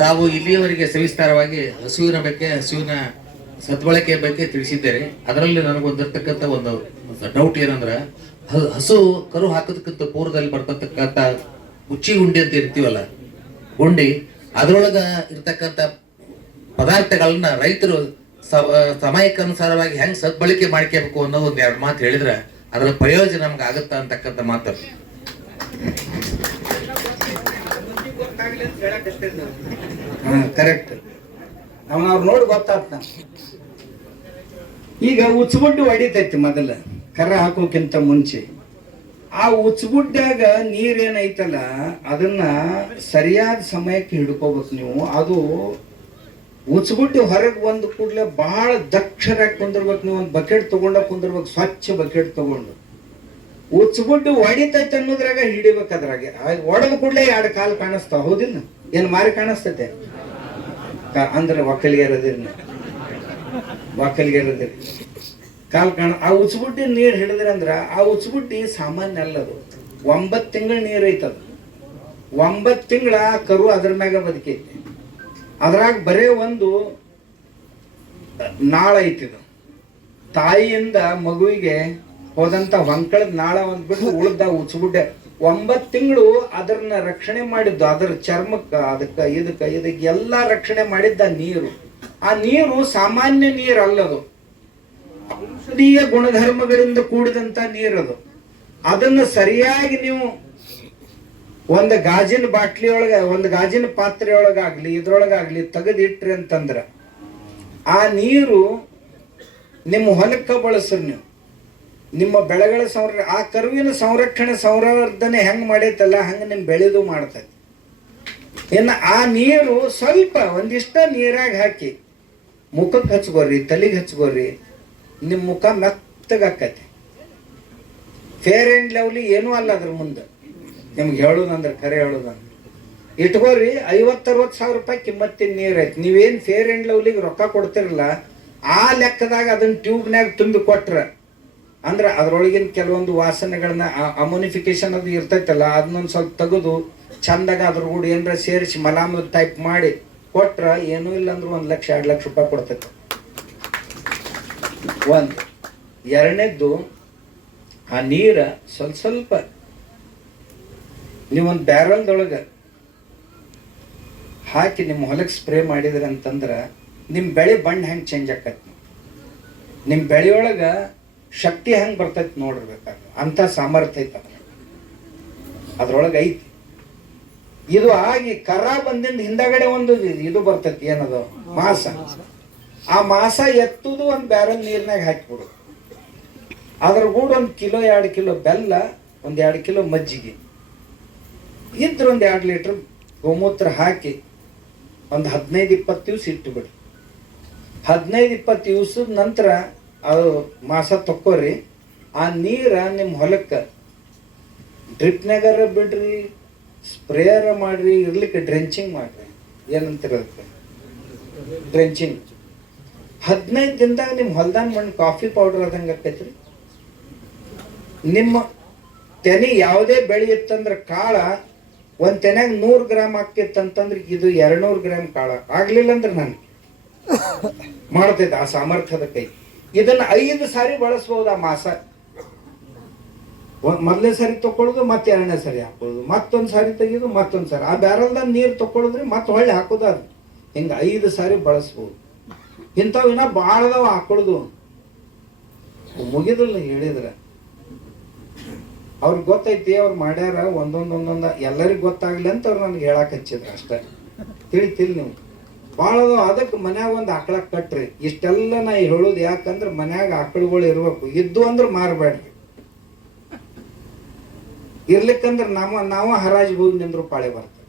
ತಾವು ಇಲ್ಲಿಯವರೆಗೆ ಸವಿಸ್ತಾರವಾಗಿ ಹಸುವಿನ ಬಗ್ಗೆ, ಹಸುವಿನ ಸದ್ಬಳಕೆ ಬಗ್ಗೆ ತಿಳಿಸಿದ್ದೇನೆ. ಅದರಲ್ಲಿ ನನಗೊಂದಿರ್ತಕ್ಕಂಥ ಒಂದು ಡೌಟ್ ಏನಂದ್ರೆ, ಹಸು ಕರು ಹಾಕೋದಕ್ಕಿಂತ ಪೂರ್ವದಲ್ಲಿ ಬರ್ತಕ್ಕಂಥ ಉಚ್ಚಿ ಗುಂಡಿ ಅಂತ ಇರ್ತೀವಲ್ಲ, ಗುಂಡಿ, ಅದರೊಳಗ ಇರ್ತಕ್ಕಂಥ ಪದಾರ್ಥಗಳನ್ನ ರೈತರು ಸಮಯಕ್ಕನುಸಾರವಾಗಿ ಹೆಂಗ್ ಸದ್ಬಳಕೆ ಮಾಡ್ಕೋಬೇಕು ಅನ್ನೋ ಒಂದ್ ಎರಡು ಮಾತು ಹೇಳಿದ್ರೆ ಅದರ ಪ್ರಯೋಜನ ನಮ್ಗೆ ಆಗುತ್ತಾ ಅಂತಕ್ಕಂಥ ಮಾತು. ಕರೆಕ್ಟ್. ಅವ್ರು ನೋಡಿ ಗೊತ್ತಾಗ್ತ. ಈಗ ಉಚ್ಚುಗುಡ್ಡು ಹೊಡಿತೈತಿ ಮೊದಲ ಕರ ಹಾಕೋಕ್ಕಿಂತ ಮುಂಚೆ. ಆ ಉಚ್ಚುಗುಡ್ಡ್ಯಾಗ ನೀರೇನೈತಲ್ಲ ಅದನ್ನ ಸರಿಯಾದ ಸಮಯಕ್ಕೆ ಹಿಡ್ಕೋಬೇಕು ನೀವು. ಅದು ಉಚ್ಚುಗುಡ್ಡಿ ಹೊರಗೆ ಬಂದ ಕೂಡಲೇ ಬಹಳ ದಕ್ಷರಾಗಿ ಕುಂದಿರ್ಬೇಕು ನೀವು. ಒಂದು ಬಕೆಟ್ ತಗೊಂಡ ಕುಂದಿರ್ಬೇಕು, ಸ್ವಚ್ಛ ಬಕೆಟ್ ತಗೊಂಡು. ಉಚ್ಚುಗುಡ್ಡು ಹೊಡಿತೈತೆ ಅನ್ನೋದ್ರಾಗ ಹಿಡಿಬೇಕು. ಅದ್ರಾಗೆ ಹೊಡೆದ ಕೂಡಲೇ ಎರಡು ಕಾಲು ಕಾಣಿಸ್ತಾವ, ಹೌದಿಲ್ಲ? ಏನ್ ಮಾರಿ ಕಾಣಿಸ್ತೈತೆ ಅಂದ್ರೆ ಒಕ್ಕಲಿಗೆರದಿರಿ, ಒಕ್ಕಲಿಗೆರದಿರಿ ಕಾಲ್ ಕಾಣ. ಆ ಉಚ್ಚುಗುಡ್ಡಿ ನೀರು ಹಿಡಿದ್ರಿ ಅಂದ್ರ ಆ ಉಚ್ಚುಗುಡ್ಡಿ ಸಾಮಾನ್ಯ ಅಲ್ಲದು. 9 ತಿಂಗಳ ನೀರು ಐತದ. 9 ತಿಂಗಳ ಕರು ಅದ್ರ ಮ್ಯಾಗ ಬದುಕೈತಿ. ಅದ್ರಾಗ ಬರೇ ಒಂದು ನಾಳ ಐತಿದು. ತಾಯಿಯಿಂದ ಮಗುವಿಗೆ ಹೋದಂತ ಹೊಂಕಳದ ನಾಳ ಅಂದ್ಬಿಟ್ಟು ಉಳ್ದ ಉಚ್ಚುಗುಡ್ಡೆ 9 ತಿಂಗಳು ಅದನ್ನ ರಕ್ಷಣೆ ಮಾಡಿದ್ದು. ಅದರ ಚರ್ಮಕ್ಕ, ಇದಕ್ಕೆ ಎಲ್ಲಾ ರಕ್ಷಣೆ ಮಾಡಿದ್ದ ನೀರು. ಆ ನೀರು ಸಾಮಾನ್ಯ ನೀರು ಅಲ್ಲದು, ಔಷಧೀಯ ಗುಣಧರ್ಮಗಳಿಂದ ಕೂಡಿದಂತ ನೀರದು. ಅದನ್ನ ಸರಿಯಾಗಿ ನೀವು ಒಂದು ಗಾಜಿನ ಬಾಟ್ಲಿ ಒಳಗ, ಒಂದು ಗಾಜಿನ ಪಾತ್ರೆ ಒಳಗಾಗ್ಲಿ ಇದ್ರೊಳಗಾಗ್ಲಿ ತೆಗೆದಿಟ್ರಿ ಅಂತಂದ್ರ ಆ ನೀರು ನಿಮ್ಮ ಹೊಲಕ್ಕ ಬಳಸ್ರಿ. ನೀವು ನಿಮ್ಮ ಬೆಳೆಗಳ ಆ ಕರುವಿನ ಸಂವರ್ಧನೆ ಹೆಂಗ್ ಮಾಡೈತಲ್ಲ ಹಂಗ ನಿಮ್ ಬೆಳೆದು ಮಾಡ್ತೈತಿ. ಇನ್ನು ಆ ನೀರು ಸ್ವಲ್ಪ ಒಂದಿಷ್ಟ ನೀರಾಗ ಹಾಕಿ ಮುಖಕ್ಕೆ ಹಚ್ಕೋರಿ, ತಲೆಗೆ ಹಚ್ಕೋರಿ, ನಿಮ್ಮ ಮುಖ ಮೆತ್ತಗಾಕತಿ. ಫೇರ್ ಅಂಡ್ ಲವ್ಲಿ ಏನೂ ಅಲ್ಲ ಅದ್ರ ಮುಂದೆ. ನಿಮ್ಗೆ ಹೇಳುದಂದ್ರೆ ಖರೆ ಹೇಳುದಂದ್ರೆ ಇಟ್ಕೋರಿ. 50-60 ಸಾವಿರ ರೂಪಾಯಿ ಕಿಮ್ಮತ್ತಿನ ನೀರ್ ಐತಿ. ನೀವೇನ್ ಫೇರ್ ಅಂಡ್ ಲವ್ಲಿಗೆ ರೊಕ್ಕ ಕೊಡ್ತಿರಲ್ಲ ಆ ಲೆಕ್ಕದಾಗ ಅದನ್ನ ಟ್ಯೂಬ್ನಾಗ ತುಂಬಿ ಕೊಟ್ರ ಅಂದ್ರೆ ಅದ್ರೊಳಗಿನ ಕೆಲವೊಂದು ವಾಸನೆಗಳನ್ನ ಅಮೋನಿಫಿಕೇಶನ್ ಅದು ಇರ್ತೈತಲ್ಲ ಅದನ್ನೊಂದು ಸ್ವಲ್ಪ ತೆಗೆದು ಚಂದಾಗ ಅದ್ರ ಕೂಡ ಏನಾರ ಸೇರಿಸಿ ಮಲಾಮ ಟೈಪ್ ಮಾಡಿ ಕೊಟ್ರ ಏನೂ ಇಲ್ಲ ಅಂದ್ರೆ 1 ಲಕ್ಷ 2 ಲಕ್ಷ ರೂಪಾಯಿ ಕೊಡ್ತೈತೆ. ಒಂದು. ಎರಡನೇದ್ದು, ಆ ನೀರ ಸ್ವಲ್ಪ ನೀವೊಂದು ಬ್ಯಾರಲ್ದೊಳಗೆ ಹಾಕಿ ನಿಮ್ಮ ಹೊಲಕ್ಕೆ ಸ್ಪ್ರೇ ಮಾಡಿದ್ರಿ ಅಂತಂದ್ರೆ ನಿಮ್ಮ ಬೆಳೆ ಬಣ್ಣ ಹೆಂಗೆ ಚೇಂಜ್ ಆಕೈತಿ, ನಿಮ್ಮ ಬೆಳೆಯೊಳಗೆ ಶಕ್ತಿ ಹೆಂಗೆ ಬರ್ತೈತಿ ನೋಡಿರ್ಬೇಕಾದ್ರೆ ಅಂಥ ಸಾಮರ್ಥ್ಯ ಐತೆ ಅದ್ರೊಳಗೆ ಐತಿ. ಇದು ಆಗಿ ಕರ ಬಂದಿಂದ ಹಿಂದಗಡೆ ಒಂದು ಇದು ಬರ್ತೈತಿ, ಏನದು ಮಾಸ. ಆ ಮಾಸ ಎತ್ತುದು ಒಂದು ಬ್ಯಾರಲ್ ನೀರ್ನಾಗ ಹಾಕಿಬಿಡು. ಅದ್ರ ಕೂಡ 1 ಕಿಲೋ 2 ಕಿಲೋ ಬೆಲ್ಲ, 1-2 ಕಿಲೋ ಮಜ್ಜಿಗೆ ಇದ್ರ 1-2 ಲೀಟರ್ ಗೋಮೂತ್ರ ಹಾಕಿ ಒಂದು 15-20 ದಿವಸ ಇಟ್ಟುಬಿಡಿ. 15-20 ದಿವಸದ ನಂತರ ಅದು ಮಾಸ ತಕ್ಕೋರಿ. ಆ ನೀರ ನಿಮ್ಮ ಹೊಲಕ್ಕೆ ಡ್ರಿಪ್ನಾಗಾರ ಬಿಡ್ರಿ, ಸ್ಪ್ರೇಯರ ಮಾಡ್ರಿ, ಇರ್ಲಿಕ್ಕೆ ಡ್ರೆಂಚಿಂಗ್ ಮಾಡ್ರಿ. ಏನಂತಿರೋದಕ್ಕೆ ಡ್ರೆಂಚಿಂಗ್. 15 ದಿನದಾಗ ನಿಮ್ಮ ಹೊಲ್ದಾನ ಮಣ್ಣು ಕಾಫಿ ಪೌಡರ್ ಆದಂಗೆ ಆಕೈತ್ರಿ. ನಿಮ್ಮ ತೆನೆ ಯಾವುದೇ ಬೆಳೆ ಇತ್ತಂದ್ರೆ ಕಾಳ ಒಂದು ತೆನೆಗೆ 100 ಗ್ರಾಮ್ ಆಕಿತ್ತಂತಂದ್ರೆ ಇದು 200 ಗ್ರಾಮ್ ಕಾಳ ಆಗ್ಲಿಲ್ಲ ಅಂದ್ರೆ ನಾನು ಮಾಡ್ತೈತೆ. ಆ ಸಾಮರ್ಥ್ಯದ ಕೈ. ಇದನ್ನ 5 ಸಾರಿ ಬಳಸ್ಬೋದು. ಆ ಮಾಸ ಮೊದಲನೇ ಸಾರಿ ತಕೊಳ್ಳೋದು, ಮತ್ತೆ 2ನೇ ಸಾರಿ ಹಾಕೊಳ್ಳೋದು, ಮತ್ತೊಂದು ಸಾರಿ ತೆಗೆದು ಮತ್ತೊಂದು ಸಾರಿ ಆ ಬ್ಯಾರಲ್ದಾಗ ನೀರು ತಕೊಳ್ಳೋದ್ರಿ ಮತ್ತೆ ಹೊಳ್ಳಿ ಹಾಕೋದು. ಅದು ಹಿಂಗೆ 5 ಸಾರಿ ಬಳಸ್ಬೋದು. ಇಂಥವು ಇನ್ನ ಭಾಳದವ ಹಾಕೊಳ್ಳೋದು ಮುಗಿದಿಲ್ಲ ಹೇಳಿದ್ರೆ. ಅವ್ರಿಗೆ ಗೊತ್ತೈತಿ, ಅವ್ರು ಮಾಡ್ಯಾರ ಒಂದೊಂದು ಎಲ್ಲರಿಗೂ ಗೊತ್ತಾಗ್ಲಿ ಅಂತ ಅವ್ರು ನನಗೆ ಹೇಳಕ್ ಹಚ್ಚಿದ್ರು ಅಷ್ಟೇ. ತಿಳಿತಿಲ್ ನೀವು ಭಾಳದ. ಅದಕ್ಕೆ ಮನ್ಯಾಗ ಒಂದು ಆಕಳ ಕಟ್ರಿ. ಇಷ್ಟೆಲ್ಲ ನಾ ಹೇಳೋದು ಯಾಕಂದ್ರೆ ಮನ್ಯಾಗ ಆಕಳುಗಳು ಇರ್ಬೇಕು. ಇದ್ದು ಅಂದ್ರೆ ಮಾರಬೇಡ್ರಿ. ಇರ್ಲಿಕ್ಕಂದ್ರೆ ನಾವು ಹರಾಜಿಗೆ ಹೋಗಿ ನಿಂದ್ರು ಪಾಳೆ ಬರ್ತದೆ.